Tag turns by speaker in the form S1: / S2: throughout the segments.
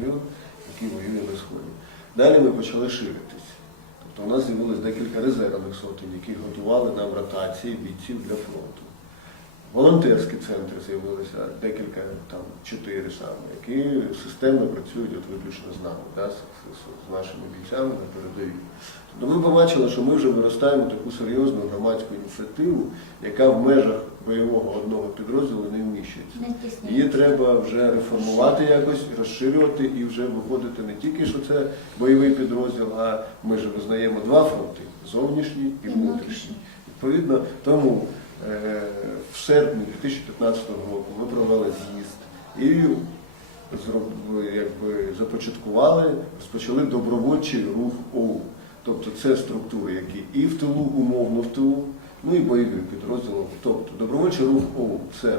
S1: батальйон, який воює на сході. Далі ми почали ширитись. Тобто у нас з'явилось декілька резервних сотень, які готували нам ротації бійців для фронту. Волонтерські центри з'явилися декілька, там чотири саме, які системно працюють от виключно з нами, да, з, з- з нашими бійцями на передовій. Тобто ми побачили, що ми вже виростаємо таку серйозну громадську ініціативу, яка в межах бойового одного підрозділу не вміщується. Її треба вже реформувати якось, розширювати і вже виходити не тільки, що це бойовий підрозділ, а ми ж визнаємо два фронти зовнішній і внутрішній. Відповідно, тому в серпні 2015 року ми провели з'їзд і якби, започаткували, розпочали добровольчий рух ОУ. Тобто це структури, які і в тилу, умовно в тилу, ну і бойові підрозділи. Тобто добровольчий рух ОУ це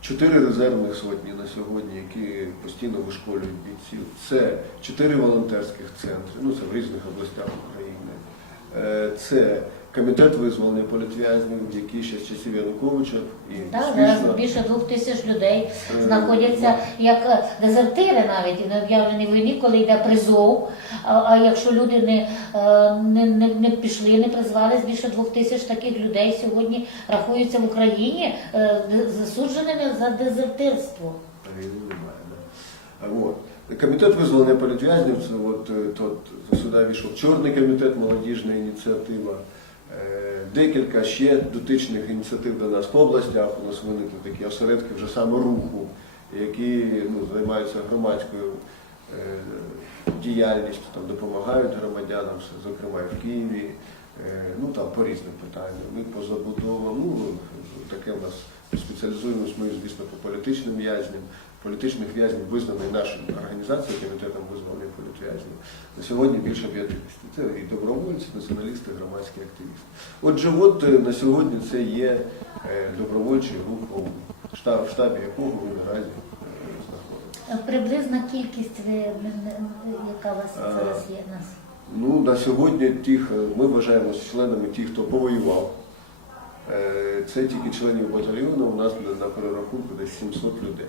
S1: чотири резервних сотні на сьогодні, які постійно вишколюють бійців. Це чотири волонтерських центри, ну це в різних областях України. Е, Це комітет визволення політв'язнів, який ще з часів Януковича і
S2: Так,
S1: успішно
S2: зараз більше двох тисяч людей
S1: Е,
S2: знаходяться як дезертири навіть і на об'явленій війні, коли йде призов. А, якщо люди не, е, не, не, не пішли, не призвались, більше двох тисяч таких людей сьогодні рахуються в Україні е, засудженими за дезертирство.
S1: Да? Комітет визволення політв'язнів, це от, тот, сюди війшов Чорний комітет, молодіжна ініціатива. Е, Декілька ще дотичних ініціатив до нас по областях. У нас виникли такі осередки вже саме руху, які ну, займаються громадською е, діяльністю, там, допомагають громадянам, зокрема і в Києві, е, ну там по різним питанням. Ми по забудовам, ну таке в нас спеціалізуємось ми, звісно, по політичним в'язням. Політичних в'язнів визнаний нашою організацією, комітетом визволення політв'язнів. На сьогодні більше 50. Це і добровольці, націоналісти, громадські активісти. Отже, от е, на сьогодні це є е, добровольчий рух ОУН, в штабі якого ви наразі е, знаходитесь.
S2: Приблизна кількість яка у вас зараз є нас.
S1: Ну, на сьогодні тих, ми вважаємо членами тих, хто повоював. Це тільки членів батальйону, у нас на на перерахунку десь 700 людей.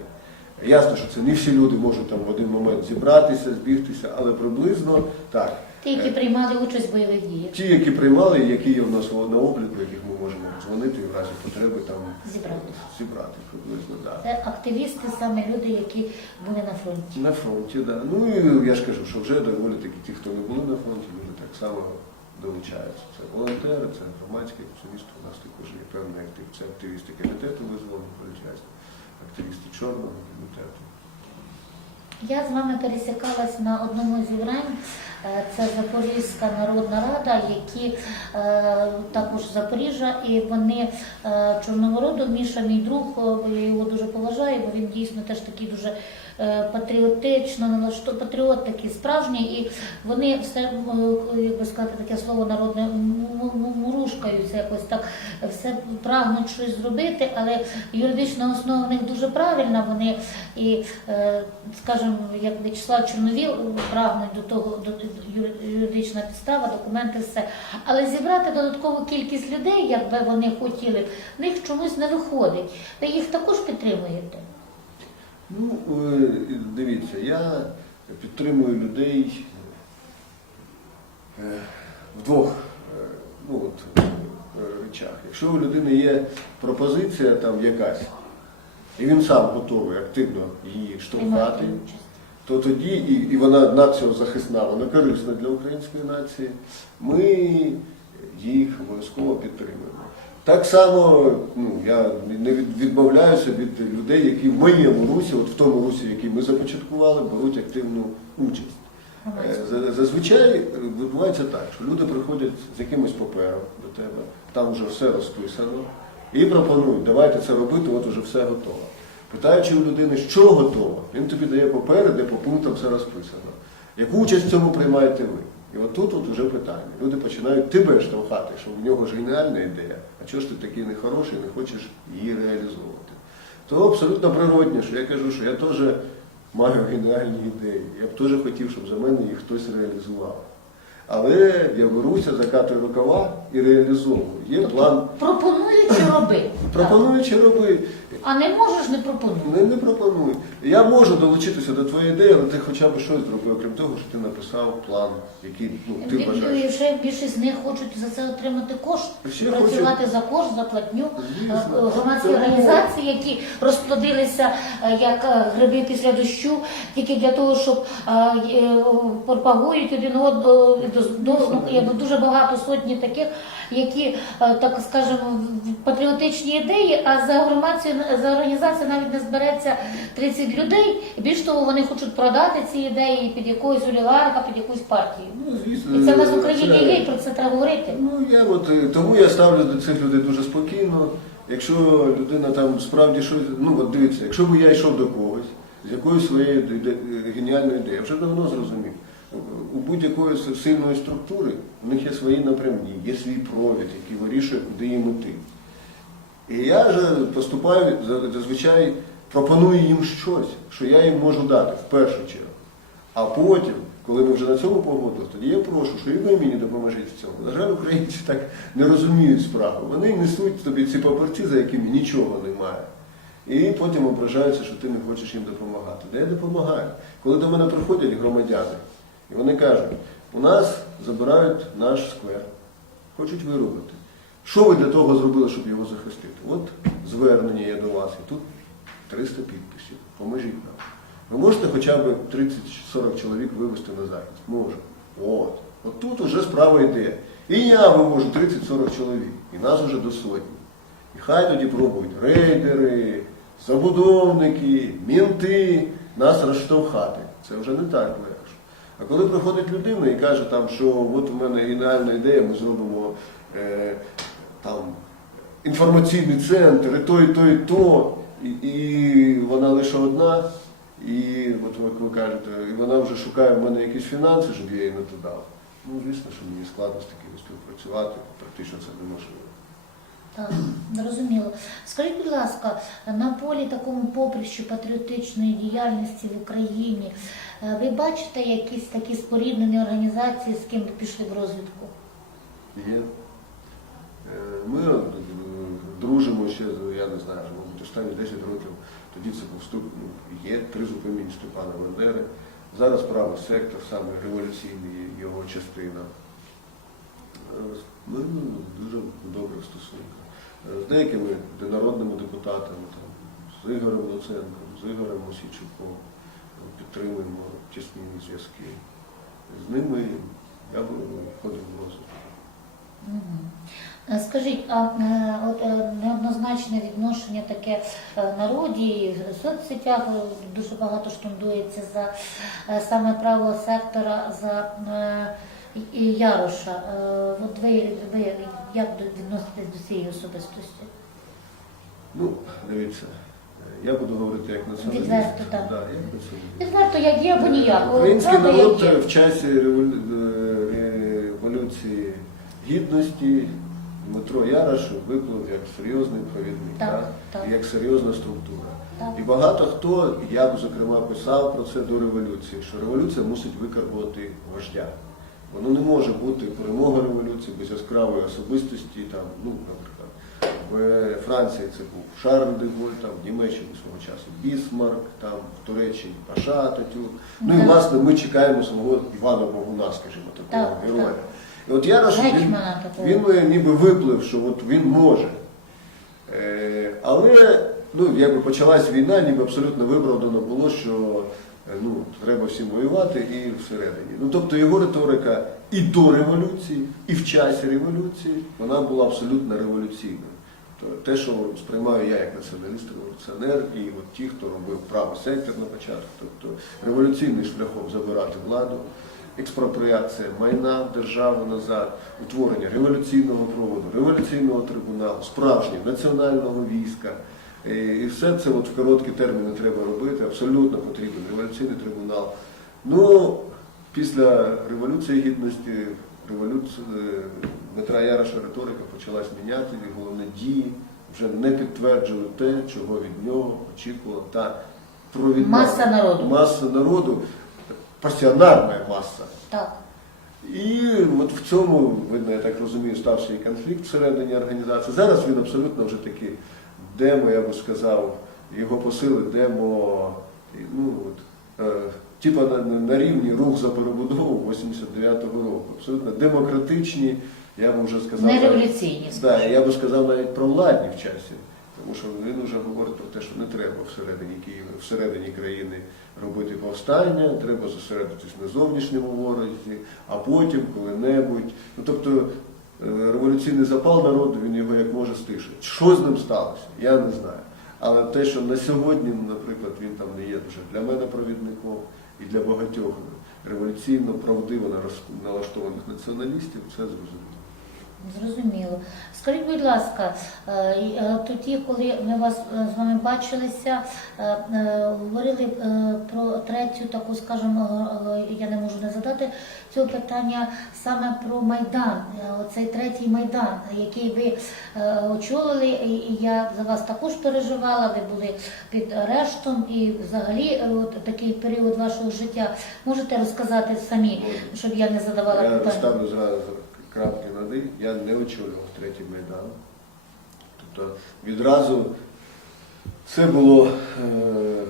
S1: Ясно, що це не всі люди можуть там в один момент зібратися, збігтися, але приблизно так.
S2: Ті, які
S1: Е,
S2: приймали участь в бойових діях,
S1: Ті, які приймали, які є в нас на обліку, яких ми можемо дзвонити і в разі потреби там
S2: Зібрати.
S1: зібрати приблизно. Да.
S2: це активісти, саме люди, які були на фронті.
S1: На фронті, так. Да. Ну і я ж кажу, що вже доволі таки ті, хто не були на фронті, люди так само долучаються. Це волонтери, це громадське активісти. У нас також є певний актив. Це активісти комітету визволення політв'язнів, активісти Чорного комітету.
S2: Я з вами пересікалась на одному з зібрань. Е, Це Запорізька народна рада, які е, також Запоріжжя, і вони е, чорного роду. Міша, мій друг, е, я його дуже поважаю, бо він дійсно теж такий дуже патріотично налашто патріот такий справжній, і вони все, е, як би сказати, таке слово народне мурушкаються якось так, все прагнуть щось зробити, але юридична основа в них дуже правильна. Вони і, е, скажімо, як В'ячеслав Чорновіл прагнуть до того, до юри- юридична підстава, документи, все. Але зібрати додаткову кількість людей, як би вони хотіли, в них чомусь не виходить. Ви їх також підтримуєте.
S1: Ну, е, дивіться, я підтримую людей е, в двох е, ну, от, речах. Якщо у людини є пропозиція там якась, і він сам готовий активно її штовхати, то тоді, і, і вона нація захисна, вона корисна для української нації, ми їх обов'язково підтримуємо. Так само ну, я не від- відмовляюся від людей, які в моєму русі, от в тому русі, який ми започаткували, беруть активну участь. Е, Зазвичай е, відбувається так, що люди приходять з якимось папером до тебе, там вже все розписано, і пропонують, давайте це робити, от уже все готово. Питаючи у людини, що готово, він тобі дає папери, де по пунктам все розписано. Яку участь в цьому приймаєте ви? І от от уже питання. Люди починають тебе штовхати, що в нього ж геніальна ідея, чого ж ти такий нехороший, не хочеш її реалізовувати. То абсолютно природне, що я кажу, що я теж маю геніальні ідеї. Я б теж хотів, щоб за мене їх хтось реалізував. Але я беруся, закатую рукава і реалізовую є план.
S2: Пропонуючи робити.
S1: Пропонуючи роби,
S2: А не можеш, не пропонуй.
S1: не, не пропонуй. Я можу долучитися до твоєї ідеї, але ти хоча б щось зробив, окрім того, що ти написав план, який ну, ти
S2: Бі-
S1: бажаєш.
S2: Вже більшість з них хочуть за це отримати кошт,
S1: Всі
S2: працювати за кошт, за платню.
S1: Звісно.
S2: Е, Громадські
S1: Тому-
S2: організації, які розплодилися е, як е, гриби після дощу, тільки для того, щоб е, е, пропагують один одного. Ну, є дуже багато сотні таких, які, е, так скажемо, патріотичні ідеї, а за громадські за організацію навіть не збереться 30 людей. Більш того, вони хочуть продати ці ідеї під якогось олігарха, під якусь партію.
S1: Ну, звісно,
S2: І це в нас в Україні є, і про це треба говорити.
S1: Ну я от е, тому я ставлю до цих людей дуже спокійно. Якщо людина там справді щось, ну от дивіться, якщо б я йшов до когось з якоюсь своєю геніальною ідеєю, я вже давно зрозумів. У будь-якої сильної структури в них є свої напрямні, є свій провід, який вирішує, куди їм іти. І я вже поступаю зазвичай пропоную їм щось, що я їм можу дати в першу чергу. А потім, коли ми вже на цьому погодилися, тоді я прошу, що і ви мені допоможіть в цьому. На жаль, українці так не розуміють справу. Вони несуть тобі ці папірці, за якими нічого немає. І потім ображаються, що ти не хочеш їм допомагати. Де я допомагаю? Коли до мене приходять громадяни, і вони кажуть, у нас забирають наш сквер, хочуть вирубити. Що ви для того зробили, щоб його захистити? От звернення є до вас, і тут 300 підписів. Поможіть нам. Ви можете хоча б 30-40 чоловік вивести на захист? Може. От. От тут уже справа йде. І я вивожу 30-40 чоловік, і нас уже до сотні. І хай тоді пробують рейдери, забудовники, мінти нас розштовхати. Це вже не так. А коли приходить людина і каже, там, що от у мене геніальна ідея, ми зробимо е, там, інформаційний центр, і то, і то, і то, і, і вона лише одна, і от як ви кажете, і вона вже шукає в мене якісь фінанси, щоб я їй не то дав. Ну, звісно, що мені складно з такими співпрацювати, практично це неможливо.
S2: Так, зрозуміло. Скажіть, будь ласка, на полі такому поприщу патріотичної діяльності в Україні е, ви бачите якісь такі споріднені організації, з ким ви пішли в розвідку?
S1: Є. Е, Ми е, дружимо ще, я не знаю, мабуть, останні 10 років. Тоді це був вступ, ну, є три зупинені Степана Бандери. Зараз правий сектор, саме революційний його частина. Е, Ми ну, дуже в добрих стосунках. Е, З деякими народними депутатами, там, з Ігорем Луценком, з Ігорем Мосійчуком підтримуємо тісні зв'язки. З ними я входив в розвиток.
S2: Е, Скажіть, а е, от е, неоднозначне відношення таке народі, в соцсетях дуже багато штундується за саме правого сектора, за і- Яроша. Е, От ви, ви як відноситесь до цієї особистості?
S1: Ну, дивіться, я буду говорити як націоналіст.
S2: Відверто, так.
S1: Да, як націоналіст.
S2: Відверто, як є або ніяк.
S1: Український
S2: Правда,
S1: народ
S2: як є.
S1: в часі е, революції гідності Дмитро Ярош виплив як серйозний провідник,
S2: Так,
S1: да,
S2: так.
S1: і як серйозна структура.
S2: Так.
S1: І багато хто, я б зокрема писав про це до революції, що революція мусить викарбувати вождя. Воно не може бути перемога революції без яскравої особистості, там, ну, наприклад, в Франції це був Шарль де Голь, там, в Німеччині свого часу Бісмарк, там, в Туреччині Паша Ататюрк. Ну і власне ми чекаємо свого Івана Богуна, скажімо, такого
S2: Так,
S1: героя.
S2: так.
S1: І от Ярош, він,
S2: Гетьмана
S1: він е, ніби виплив, що от він може. Е, але ну, якби почалась війна, ніби абсолютно виправдано було, що ну, треба всім воювати і всередині. Ну, тобто його риторика і до революції, і в часі революції, вона була абсолютно революційною. Те, що сприймаю я як націоналіст-революціонер, і от ті, хто робив правий сектор на початку, тобто революційний шляхом забирати владу, експропріація майна в державу назад, утворення революційного проводу, революційного трибуналу, справжнього національного війська. Е, І все це от в короткі терміни треба робити, абсолютно потрібен революційний трибунал. Ну, після Революції Гідності, революції е, Дмитра Яроша риторика почалась міняти, і головне дії вже не підтверджували те, чого від нього очікувала та провідна
S2: Маса народу.
S1: маса народу, пасіонарна маса.
S2: Так.
S1: І от в цьому, видно, я так розумію, стався і конфлікт всередині організації. Зараз він абсолютно вже такий демо, я би сказав, його посили демо, ну, от, е, типа на, на, рівні рух за перебудову 89-го року. Абсолютно демократичні, я би вже сказав.
S2: Не революційні.
S1: Да, я би сказав навіть про владні в часі, тому що він вже говорить про те, що не треба всередині Києва, всередині країни робити повстання, треба зосередитись на зовнішньому ворозі, а потім коли-небудь. Ну тобто революційний запал народу, він його як може стишить. Що з ним сталося? Я не знаю. Але те, що на сьогодні, наприклад, він там не є вже для мене провідником і для багатьох революційно правдиво налаштованих націоналістів, це зрозуміло.
S2: Зрозуміло. Скажіть, будь ласка, е, е, тоді, коли ми вас е, з вами бачилися, говорили про третю таку, скажімо, я не можу не задати цього питання саме про Майдан, оцей третій Майдан, який ви очолили, і я за вас також переживала, ви були під арештом і взагалі от такий період вашого життя. Можете розказати самі, щоб я не задавала
S1: Я
S2: питання?
S1: Крапки над. Я не очолював третій майдан. Тобто відразу це було е,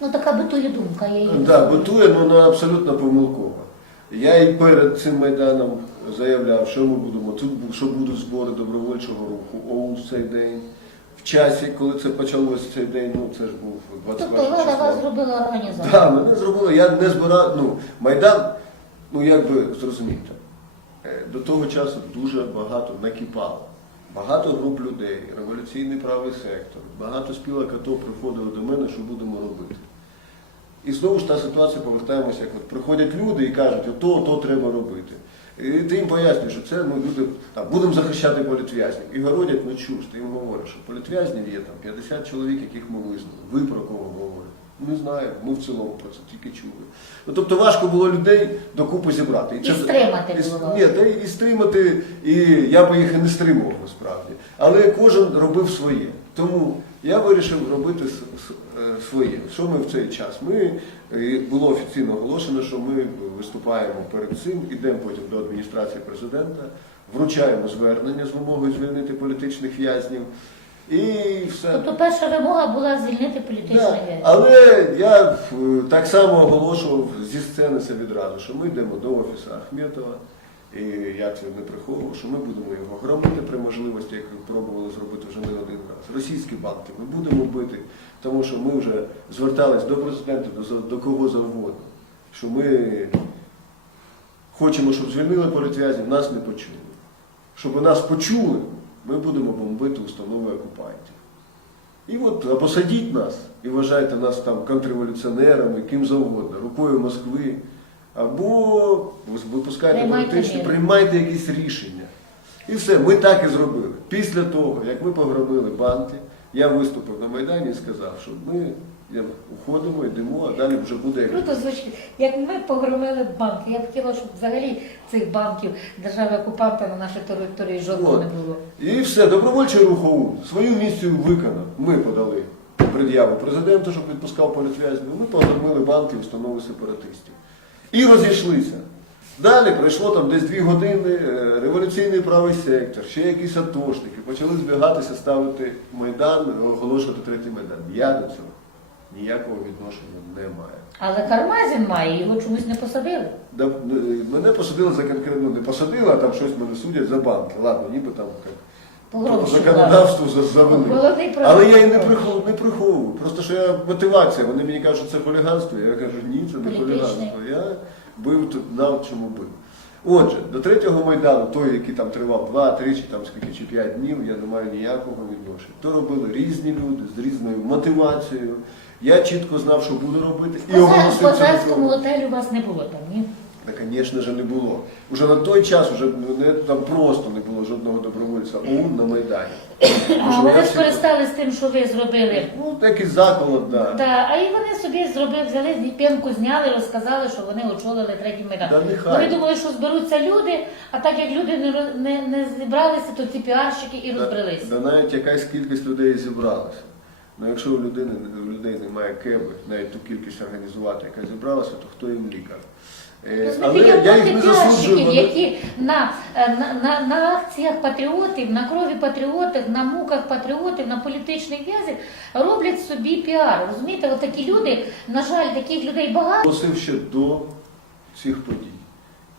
S2: Ну така битує думка. Я її
S1: да, бутує, але вона абсолютно помилкова. Я і перед цим майданом заявляв, що ми будемо тут, що будуть збори добровольчого руху ОУН в цей день. В часі, коли це почалося цей день, ну це ж був 21
S2: Тобто влада вас зробила організацію.
S1: Так, мене зробили, я не збирав, ну, Майдан, ну як би зрозуміти, до того часу дуже багато накипало. Багато груп людей, революційний правий сектор, багато спілок АТО приходили до мене, що будемо робити. І знову ж та ситуація повертаємося, як от приходять люди і кажуть, ото, то треба робити. І ти їм пояснюєш, що це ну, люди там, будемо захищати політв'язнів. І городять, ну чуж, ти їм говориш, що політв'язнів є там 50 чоловік, яких ми визнали. Ви про кого говорите? Не знаю, ми в цілому про це тільки чули. Ну, тобто важко було людей докупи зібрати.
S2: І стримати
S1: і
S2: було.
S1: Ні, та і, і стримати, і я би їх і не стримував насправді. Але кожен робив своє. Тому я вирішив робити е, своє. Що ми в цей час? Ми е, було офіційно оголошено, що ми виступаємо перед цим, ідемо потім до адміністрації президента, вручаємо звернення з вимогою звільнити політичних в'язнів. І все.
S2: Тобто перша вимога була звільнити політичний
S1: Да,
S2: в'язня.
S1: Але я е, так само оголошував зі сцени це відразу, що ми йдемо до офісу Ахметова, і я це не приховував, що ми будемо його громити при можливості, як пробували зробити вже не один раз. Російські банки ми будемо бити, тому що ми вже звертались до президента, до, за- до кого завгодно, що ми хочемо, щоб звільнили політв'язнів, нас не почули. Щоб нас почули, ми будемо бомбити установи окупантів. І от або садіть нас і вважайте нас там контрреволюціонерами, ким завгодно, рукою Москви, або випускайте політичні, приймайте якісь рішення. І все, ми так і зробили. Після того, як ми погромили банки, я виступив на Майдані і сказав, що ми уходимо, йдемо, а далі вже буде.
S2: Круто звучить. Як ми погромили банки, я б хотіла, щоб взагалі цих банків держави окупанта на нашій території жодного не було.
S1: І все, добровольчий рух ОУН свою місію виконав. Ми подали пред'яву президенту, щоб відпускав політв'язнів. Ми погромили банки, установи сепаратистів. І розійшлися. Далі пройшло там десь дві години, е, революційний правий сектор, ще якісь атошники, почали збігатися, ставити Майдан, оголошувати третій Майдан. Я до цього ніякого відношення не маю.
S2: Але Кармазін має, його чомусь не посадили.
S1: Да, Мене посадили за конкретно, не посадили, а там щось мене судять за банки. Ладно, ніби там як
S2: По
S1: по
S2: гроші
S1: законодавству за- завели. Але я і не приховую, не приховую. Просто що я мотивація. Вони мені кажуть, що це хуліганство. Я кажу, ні, це не хуліганство. Я бив тут, знав, чому бив. Отже, до третього майдану, той, який там тривав 2, 3 чи там скільки чи 5 днів, я не маю ніякого відношення. То робили різні люди з різною мотивацією. Я чітко знав, що буду робити, і
S2: В
S1: оголосив.
S2: Козацькому готелі у вас не було там, ні?
S1: Та, звісно ж, не було. Уже на той час вже не, там просто не було жодного добровольця ОУН на Майдані.
S2: А вони
S1: я всі-
S2: тим, що ви зробили.
S1: Ну, такий заколот, да.
S2: Да, а і вони собі зробили, взяли п'янку, зняли, розказали, що вони очолили третій майдан.
S1: Та нехай.
S2: Вони думали, що зберуться люди, а так як люди не, роз- не, не зібралися, то ці піарщики і розбрелися.
S1: Да, да навіть якась кількість людей зібралася. Ну якщо у людини у людей немає кеби, навіть ту кількість організувати, яка зібралася, то хто їм лікар? Е, Але
S2: Розумієте,
S1: я їх не засуджую. вони-
S2: які на, е, на, на, на акціях патріотів, на крові патріотів, на муках патріотів, на політичних в'язів роблять собі піар. Розумієте, от такі люди, на жаль, таких людей багато.
S1: Просив ще до цих подій.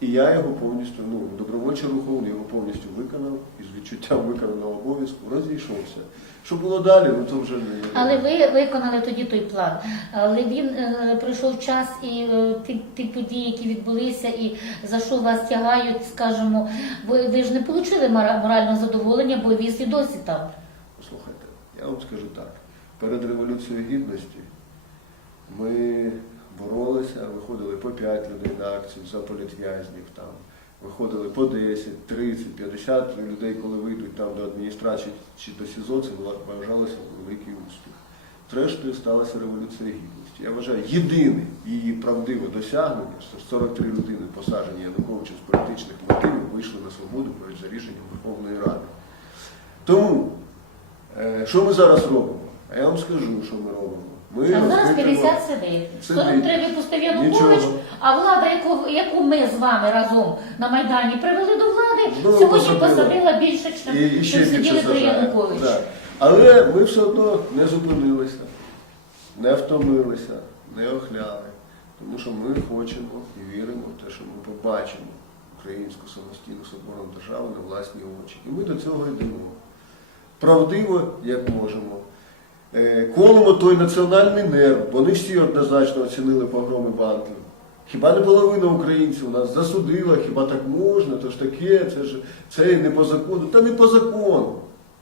S1: І я його повністю, ну, добровольчий руховний його повністю виконав і з відчуттям виконаного обов'язку розійшовся. Що було далі, ну то вже не є.
S2: Але ви виконали тоді той план. Але він е, прийшов час і е, ті, ті події, які відбулися, і за що вас тягають, скажімо, ви, ви ж не отримали морального задоволення, бо віз і досі там.
S1: Послухайте, я вам скажу так. Перед Революцією Гідності ми боролися, виходили по 5 людей на акцію за політв'язнів там. Виходили по 10, 30, 50 людей, коли вийдуть там до адміністрації чи до СІЗО, це вважалося великий успіх. Зрештою сталася Революція Гідності. Я вважаю, єдине її правдиве досягнення, що 43 людини посаджені Януковичем з політичних мотивів вийшли на свободу перед за рішенням Верховної Ради. Тому, е, що ми зараз робимо? А я вам скажу, що ми робимо. Ми
S2: А зараз
S1: розкритимо-
S2: 50 сидить.
S1: Сидить.
S2: 43 випустив Янукович, а влада, яку, яку ми з вами разом на Майдані привели до влади,
S1: Ну,
S2: сьогодні
S1: посадила.
S2: посадила більше, ніж сиділи при. Януковичі.
S1: Але ми все одно не зупинилися, не втомилися, не охляли. Тому що ми хочемо і віримо в те, що ми побачимо українську самостійну соборну державу на власні очі. І ми до цього йдемо. Правдиво, як можемо. Е, Колимо той національний нерв, бо не всі однозначно оцінили погроми банків. Хіба не половина українців нас засудила, хіба так можна, то ж таке, це ж це не по закону. Та не по закону.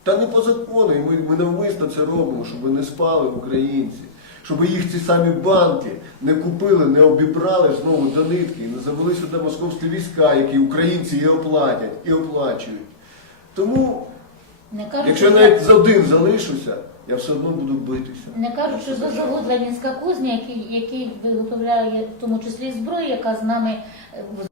S1: Та не по закону. І ми, ми навмисно це робимо, щоб не спали українці, щоб їх ці самі банки не купили, не обібрали знову до нитки і не завели сюди московські війська, які українці і оплатять, і оплачують. Тому, якщо я навіть за один залишуся, я все одно буду битися.
S2: Не кажучи за завод Ленінська кузня, який, який виготовляє в тому числі зброю, яка з нами е,